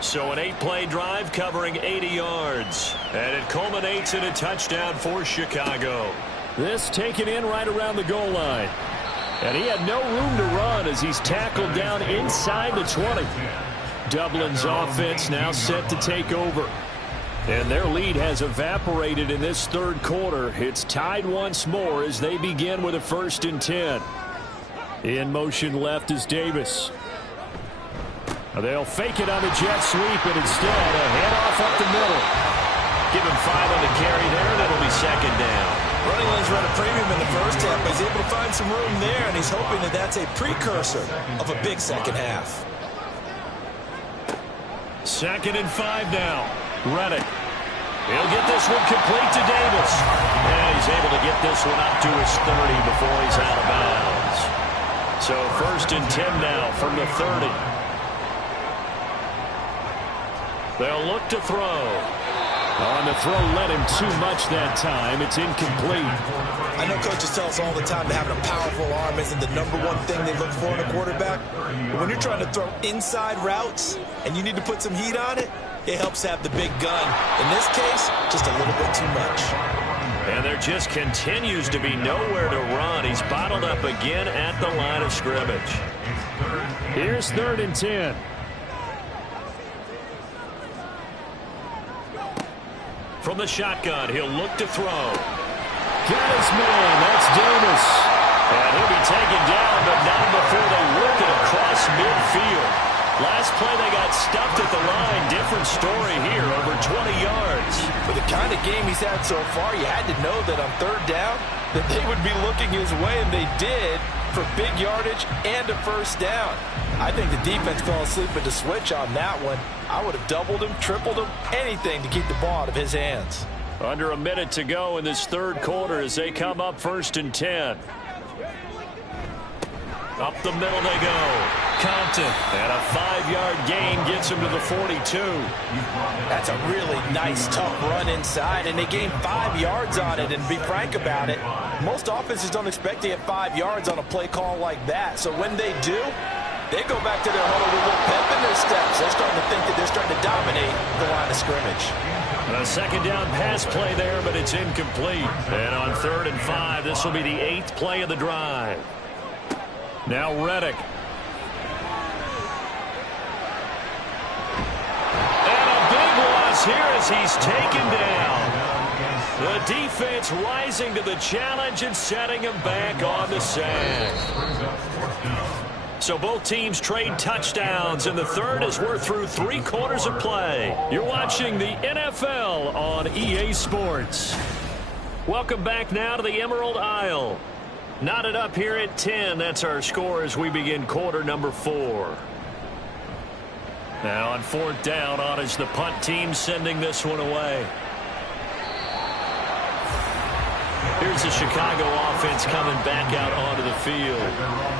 So an 8-play drive covering 80 yards. And it culminates in a touchdown for Chicago. This taken in right around the goal line. And he had no room to run as he's tackled down inside the 20. Dublin's offense now set to take over. And their lead has evaporated in this 3rd quarter. It's tied once more as they begin with a 1st and 10. In motion left is Davis. They'll fake it on the jet sweep, and instead a handoff up the middle. Give him 5 on the carry there, and it'll be second down. Running lanes run a premium in the first half, but he's able to find some room there, and he's hoping that that's a precursor of a big second half. 2nd and 5 now. Reddick. He'll get this one complete to Davis. And he's able to get this one up to his 30 before he's out of bounds. So 1st and 10 now from the 30. They'll look to throw. On the throw led him too much that time. It's incomplete. I know coaches tell us all the time that having a powerful arm isn't the #1 thing they look for in a quarterback. But when you're trying to throw inside routes and you need to put some heat on it, it helps have the big gun. In this case, just a little bit too much. And there just continues to be nowhere to run. He's bottled up again at the line of scrimmage. Here's 3rd and 10. From the shotgun, he'll look to throw. Got his man, that's Davis. And he'll be taken down, but not before they work it across midfield. Last play, they got stuffed at the line. Different story here, over 20 yards. For the kind of game he's had so far, you had to know that on 3rd down, that they would be looking his way, and they did, for big yardage and a 1st down. I think the defense fell asleep at the switch on that one. I would have doubled him, tripled him, anything to keep the ball out of his hands. Under a minute to go in this 3rd quarter as they come up 1st and 10. Up the middle they go. Compton. And a 5-yard gain gets him to the 42. That's a really nice, tough run inside, and they gained 5 yards on it. And to be frank about it, most offenses don't expect to get 5 yards on a play call like that. So when they do, they go back to their huddle with a little pep in their steps. They're starting to think that they're starting to dominate the line of scrimmage. A 2nd down pass play there, but it's incomplete. And on 3rd and 5, this will be the 8th play of the drive. Now Reddick. And a big loss here as he's taken down. The defense rising to the challenge and setting him back on the sack. So both teams trade touchdowns in the 3rd as we're through 3 quarters of play. You're watching the NFL on EA Sports. Welcome back now to the Emerald Isle. Knotted up here at 10. That's our score as we begin quarter number 4. Now on 4th down, on is the punt team sending this one away. Here's the Chicago offense coming back out onto the field.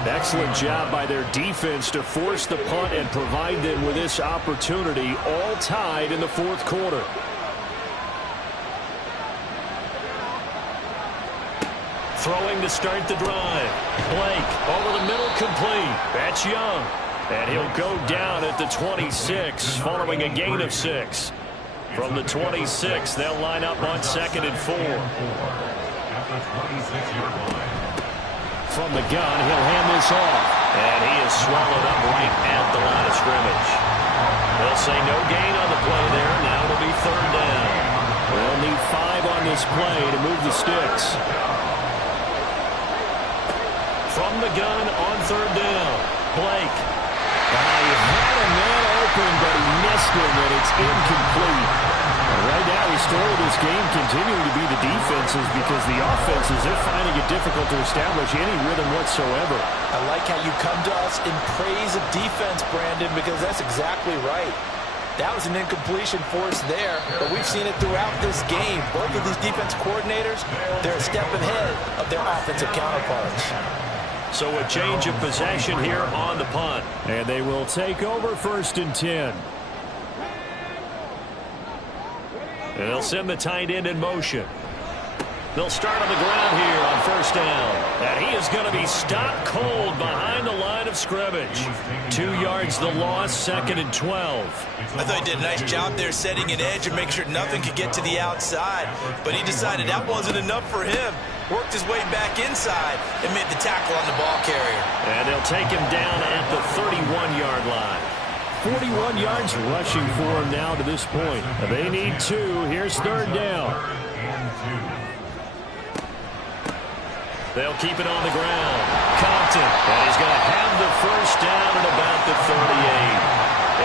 Excellent job by their defense to force the punt and provide them with this opportunity, all tied in the 4th quarter. Throwing to start the drive. Blake over the middle, complete. That's Young. And he'll go down at the 26 following a gain of 6. From the 26, they'll line up on 2nd and 4. From the gun, he'll hand this off. And he is swallowed up right at the line of scrimmage. They'll say no gain on the play there. Now it'll be 3rd down. They'll need 5 on this play to move the sticks. From the gun on 3rd down. Blake. He had a man open, but he missed him, and it's incomplete. Right now, the story of this game continuing to be the defenses because the offenses, they're finding it difficult to establish any rhythm whatsoever. I like how you come to us in praise of defense, Brandon, because that's exactly right. That was an incompletion force there, but we've seen it throughout this game. Both of these defense coordinators, they're a step ahead of their offensive counterparts. So a change of possession here on the punt. And they will take over 1st and 10. And they'll send the tight end in motion. They'll start on the ground here on 1st down. And he is going to be stopped cold behind the line of scrimmage. 2 yards the loss, 2nd and 12. I thought he did a nice job there setting an edge and making sure nothing could get to the outside. But he decided that wasn't enough for him. Worked his way back inside and made the tackle on the ball carrier. And they'll take him down at the 31-yard line. 41 yards rushing for him now to this point. They need 2. Here's 3rd down. They'll keep it on the ground. Compton. And he's going to have the 1st down at about the 38.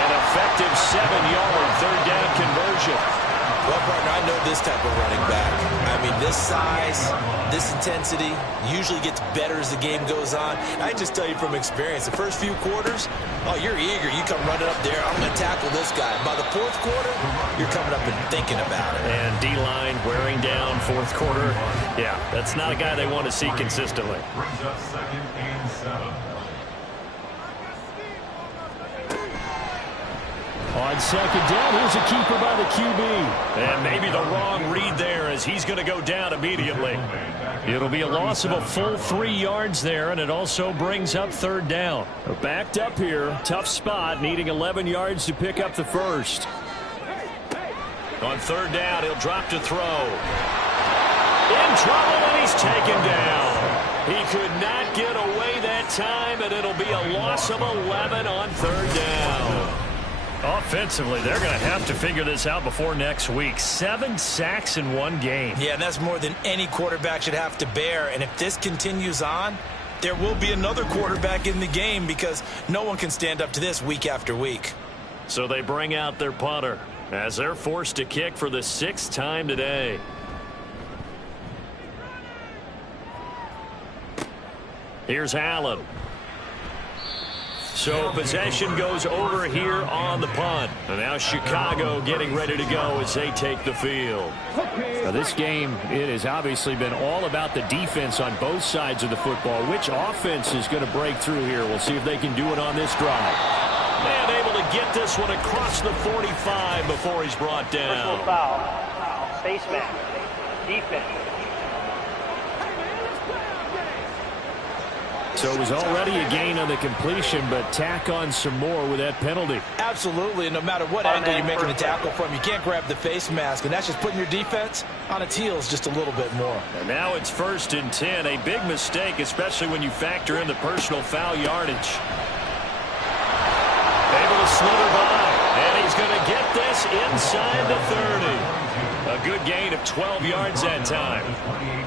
confusion. Well, partner, I know this type of running back. I mean, this size, this intensity usually gets better as the game goes on. I can just tell you from experience, the first few quarters, oh, you're eager. You come running up there, I'm going to tackle this guy. By the fourth quarter, you're coming up and thinking about it. And D-line wearing down fourth quarter. Yeah, that's not a guy they want to see consistently. Brings up 2nd and 7. On second down, here's a keeper by the QB. And maybe the wrong read there as he's going to go down immediately. It'll be a loss of a full 3 yards there, and it also brings up 3rd down. Backed up here, tough spot, needing 11 yards to pick up the first. On 3rd down, he'll drop to throw. In trouble, and he's taken down. He could not get away that time, and it'll be a loss of 11 on 3rd down. Offensively, they're going to have to figure this out before next week. 7 sacks in 1 game. Yeah, and that's more than any quarterback should have to bear. And if this continues on, there will be another quarterback in the game because no one can stand up to this week after week. So they bring out their punter as they're forced to kick for the 6th time today. Here's Allen. So possession goes over here on the punt. And now Chicago getting ready to go as they take the field. Now this game, it has obviously been all about the defense on both sides of the football. Which offense is going to break through here? We'll see if they can do it on this drive. And able to get this one across the 45 before he's brought down. Personal foul. Face mask. Defense. So it was already a gain on the completion, but tack on some more with that penalty. Absolutely, and no matter what angle you're making a tackle from, you can't grab the face mask, and that's just putting your defense on its heels just a little bit more. And now it's 1st and 10, a big mistake, especially when you factor in the personal foul yardage. Able to slither by, and he's going to get this inside the 30. A good gain of 12 yards that time.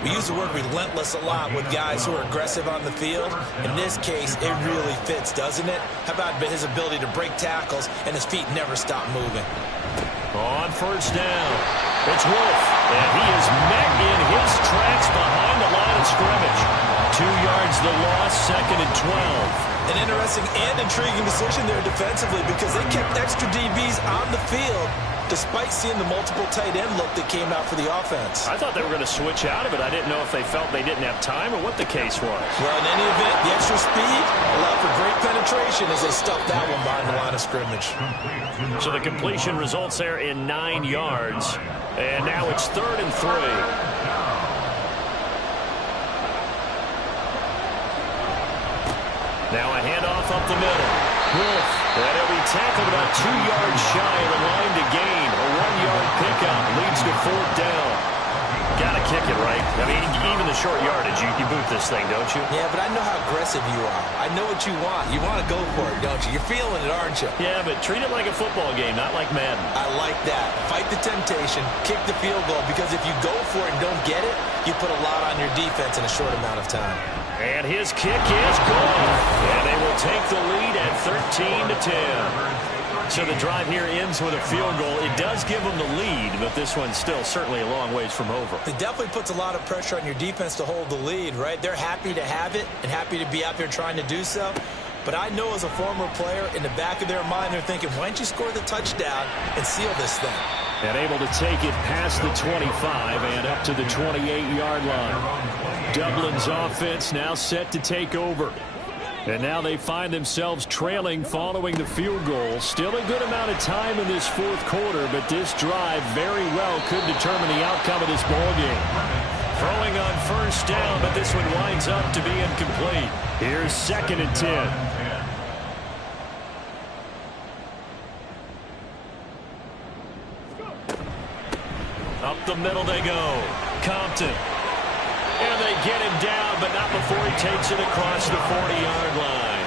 We use the word relentless a lot with guys who are aggressive on the field. In this case, it really fits, doesn't it? How about his ability to break tackles and his feet never stop moving? On 1st down, it's Wolf, and he is met in his tracks behind the line of scrimmage. 2 yards the loss, 2nd and 12. An interesting and intriguing decision there defensively because they kept extra DBs on the field despite seeing the multiple tight end look that came out for the offense. I thought they were going to switch out of it. I didn't know if they felt they didn't have time or what the case was. Well, in any event, the extra speed allowed for great penetration as they stuffed that one behind the line of scrimmage. So the completion results there in 9 yards. And now it's 3rd and 3. Now a handoff up the middle. Wolf, and he'll be tackled about 2 yards shy of the line to gain. A 1-yard pickup leads to 4th down. Got to kick it, right? I mean, even the short yardage, you boot this thing, don't you? Yeah, but I know how aggressive you are. I know what you want. You want to go for it, don't you? You're feeling it, aren't you? Yeah, but treat it like a football game, not like Madden. I like that. Fight the temptation, kick the field goal, because if you go for it and don't get it, you put a lot on your defense in a short amount of time. And his kick is good. And they will take the lead at 13-10. So the drive here ends with a field goal. It does give them the lead, but this one's still certainly a long ways from over. It definitely puts a lot of pressure on your defense to hold the lead, right? They're happy to have it and happy to be out there trying to do so. But I know as a former player, in the back of their mind, they're thinking, why don't you score the touchdown and seal this thing? And able to take it past the 25 and up to the 28-yard line. Dublin's offense now set to take over. And now they find themselves trailing following the field goal. Still a good amount of time in this 4th quarter, but this drive very well could determine the outcome of this ballgame. Throwing on 1st down, but this one winds up to be incomplete. Here's 2nd and 10. Up the middle they go. Compton. And they get him down, but not before he takes it across the 40-yard line.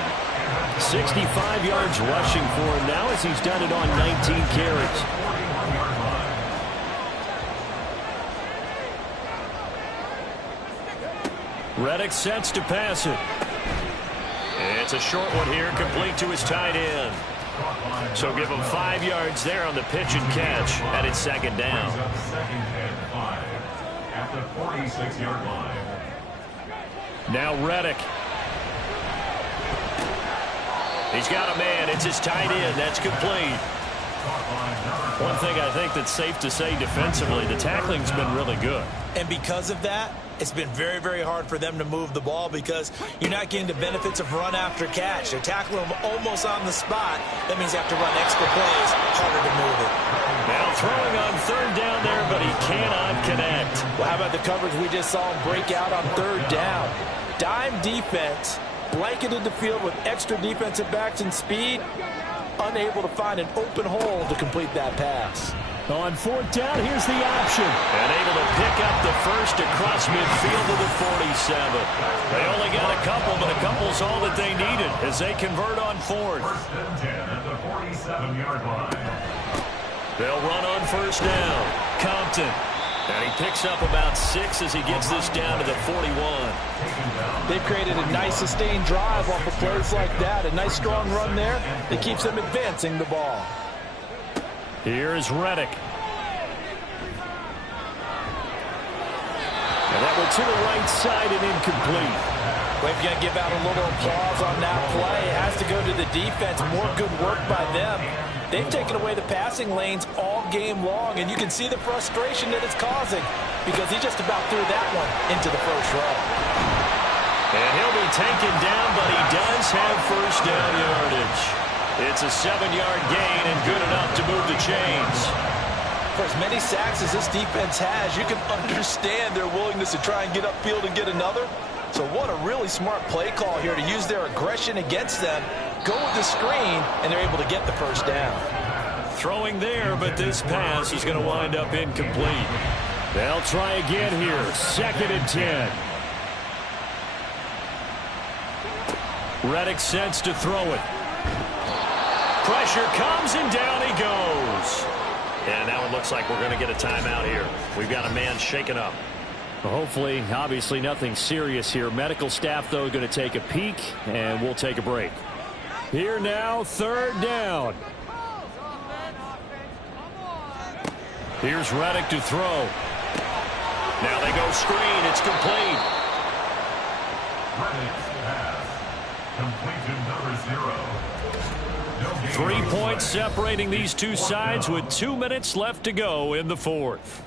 65 yards rushing for him now as he's done it on 19 carries. Reddick sets to pass it. It's a short one here, complete to his tight end. So give them 5 yards there on the pitch and catch, and it's second down. Brings up second and 5 at the 46-yard line. Now Reddick. He's got a man. It's his tight end. That's complete. One thing I think that's safe to say defensively, the tackling's been really good. And because of that, it's been very, very hard for them to move the ball because you're not getting the benefits of run after catch. They're tackling them almost on the spot. That means you have to run extra plays, harder to move it. Now throwing on third down there, but he cannot connect. Well, how about the coverage we just saw him break out on third down? Dime defense, blanketed the field with extra defensive backs and speed, unable to find an open hole to complete that pass. On fourth down, here's the option. And able to pick up the first across midfield to the 47. They only got a couple, but a couple's all that they needed as they convert on fourth. First and 10 at the 47-yard line. They'll run on first down. Compton. And he picks up about 6 as he gets this down to the 41. They've created a nice sustained drive off of plays like that. A nice strong run there that keeps them advancing the ball. Here's Reddick. And that went to the right side and incomplete. We've got to give out a little applause on that play. It has to go to the defense. More good work by them. They've taken away the passing lanes all game long, and you can see the frustration that it's causing because he just about threw that one into the first row. And he'll be taken down, but he does have first down yardage. It's a 7-yard gain and good enough to move the chains. For as many sacks as this defense has, you can understand their willingness to try and get upfield and get another. So what a really smart play call here to use their aggression against them, go with the screen, and they're able to get the first down. Throwing there, but this pass is going to wind up incomplete. They'll try again here. Second and 10. Reddick sets to throw it. Pressure comes, and down he goes. And now it looks like we're going to get a timeout here. We've got a man shaken up. Well, hopefully, obviously nothing serious here. Medical staff, though, going to take a peek, and we'll take a break. Here now, third down. Here's Reddick to throw. Now they go screen. It's complete. Reddick's pass. Complete to number 0. 3 points separating these two sides with 2 minutes left to go in the fourth.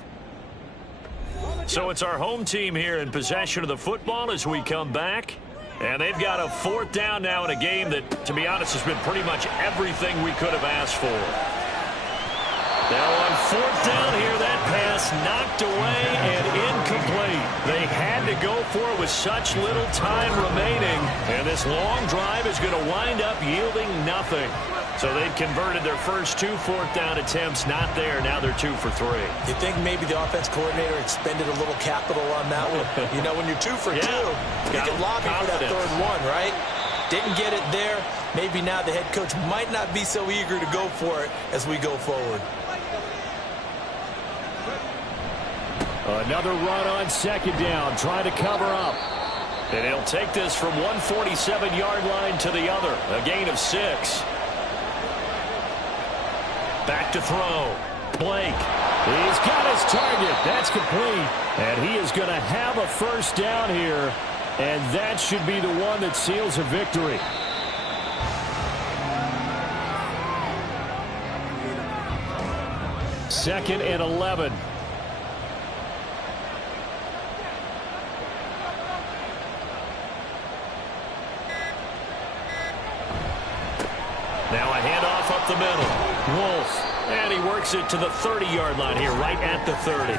So it's our home team here in possession of the football as we come back. And they've got a fourth down now in a game that, to be honest, has been pretty much everything we could have asked for. Now on fourth down here, that pass knocked away and incomplete. They had to go for it with such little time remaining. And this long drive is going to wind up yielding nothing. So they've converted their first 2 fourth-down attempts. Not there. Now they're 2 for 3. You think maybe the offense coordinator expended a little capital on that one? You know, when you're 2 for 2, you can lobby for that third one, right? Didn't get it there. Maybe now the head coach might not be so eager to go for it as we go forward. Another run on second down, trying to cover up. And he'll take this from one 47-yard line to the other. A gain of 6. Back to throw. Blake. He's got his target. That's complete. And he is going to have a first down here. And that should be the one that seals a victory. Second and 11. Now a handoff up the middle. Wolf. And he works it to the 30-yard line here, right at the 30.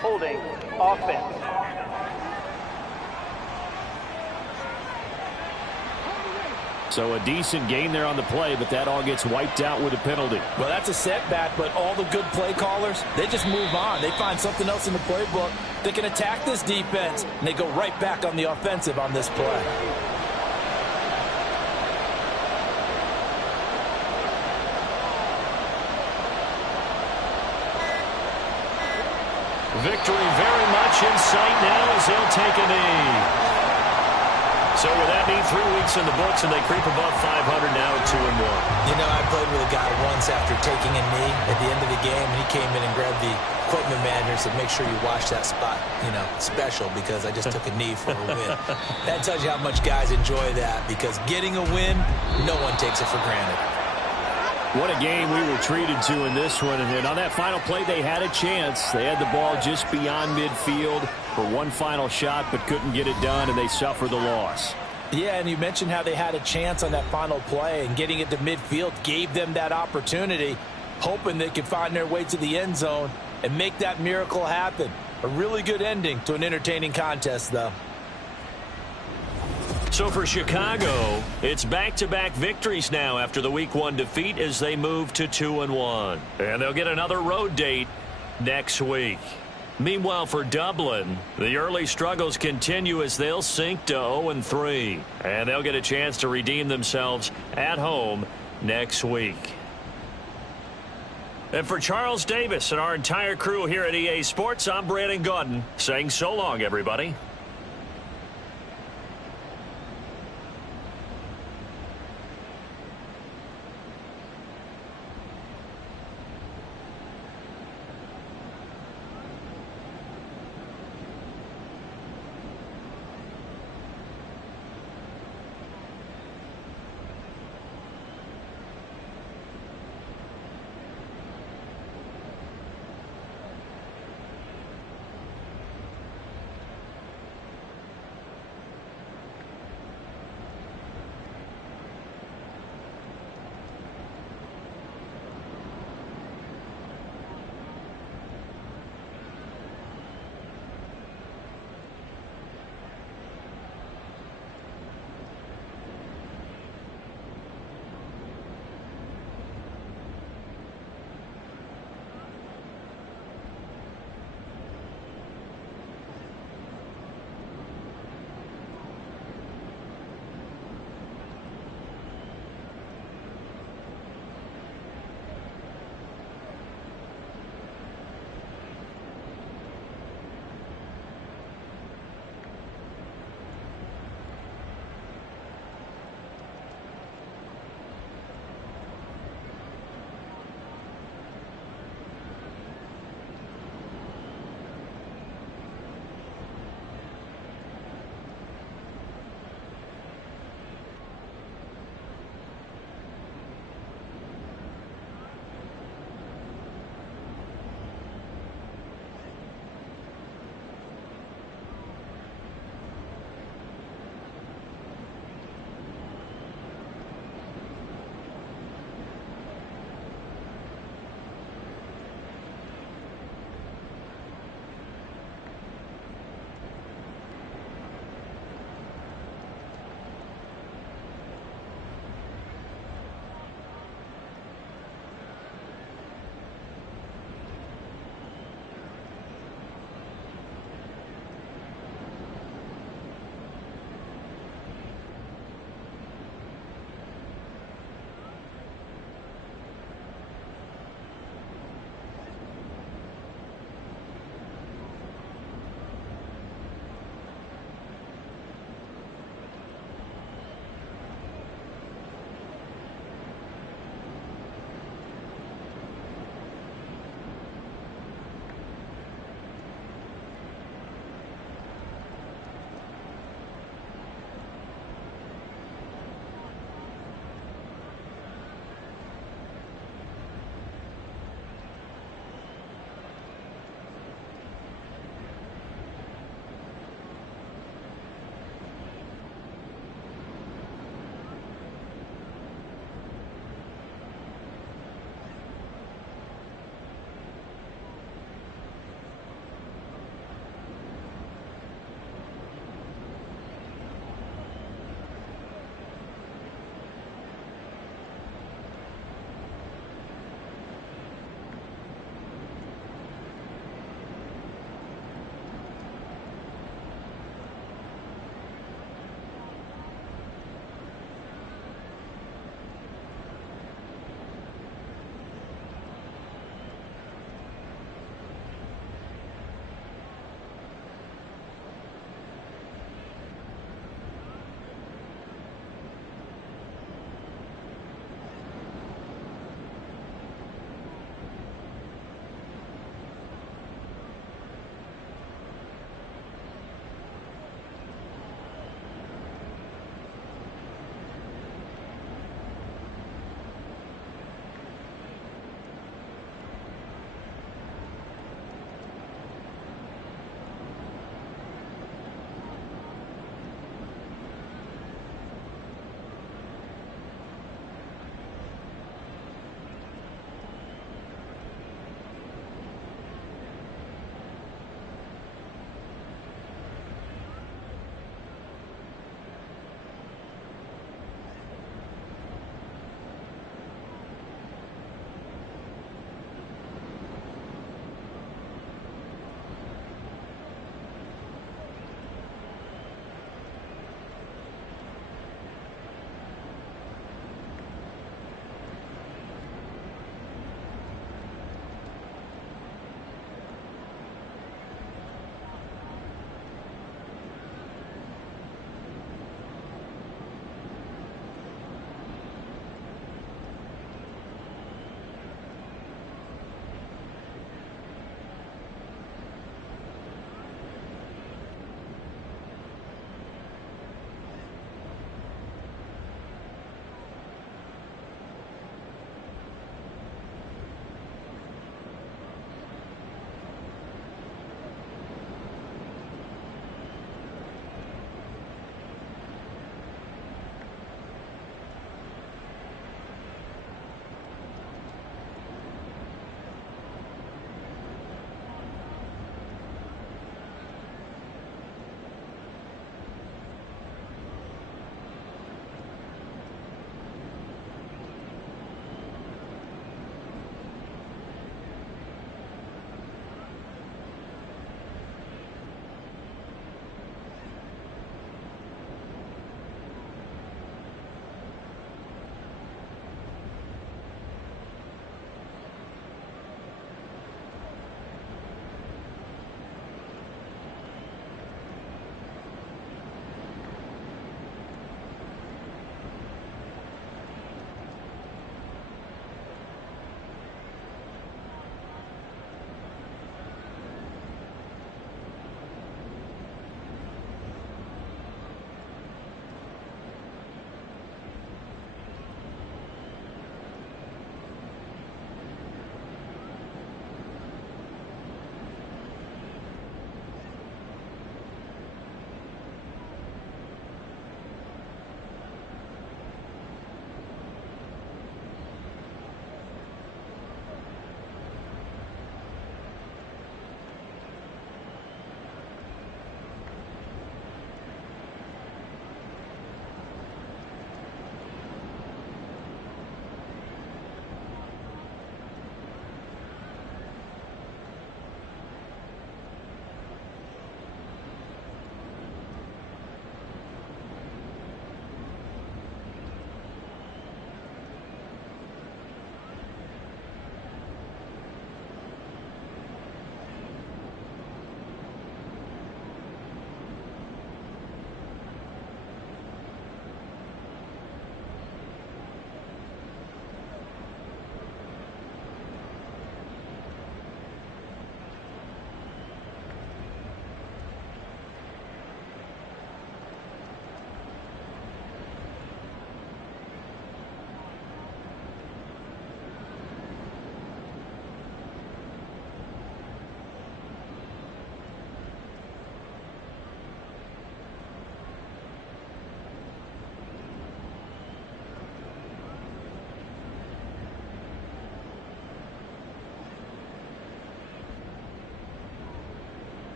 Holding. Offense. So a decent gain there on the play, but that all gets wiped out with a penalty. Well, that's a setback, but all the good play callers, they just move on. They find something else in the playbook that can attack this defense, and they go right back on the offensive on this play. Victory very much in sight now as they'll take a knee. So with that neat 3 weeks in the books, and they creep above 500 now at 2-1. You know, I played with a guy once after taking a knee at the end of the game, and he came in and grabbed the equipment manager and said, make sure you wash that spot, special, because I just took a knee for a win. That tells you how much guys enjoy that, because getting a win, no one takes it for granted. What a game we were treated to in this one. And on that final play, they had a chance. They had the ball just beyond midfield for one final shot, but couldn't get it done, and they suffered the loss. Yeah, and you mentioned how they had a chance on that final play, and getting it to midfield gave them that opportunity, hoping they could find their way to the end zone and make that miracle happen. A really good ending to an entertaining contest, though. So for Chicago, it's back-to-back victories now after the Week 1 defeat as they move to 2-1. And they'll get another road date next week. Meanwhile, for Dublin, the early struggles continue as they'll sink to 0-3. And they'll get a chance to redeem themselves at home next week. And for Charles Davis and our entire crew here at EA Sports, I'm Brandon Gaudin saying so long, everybody.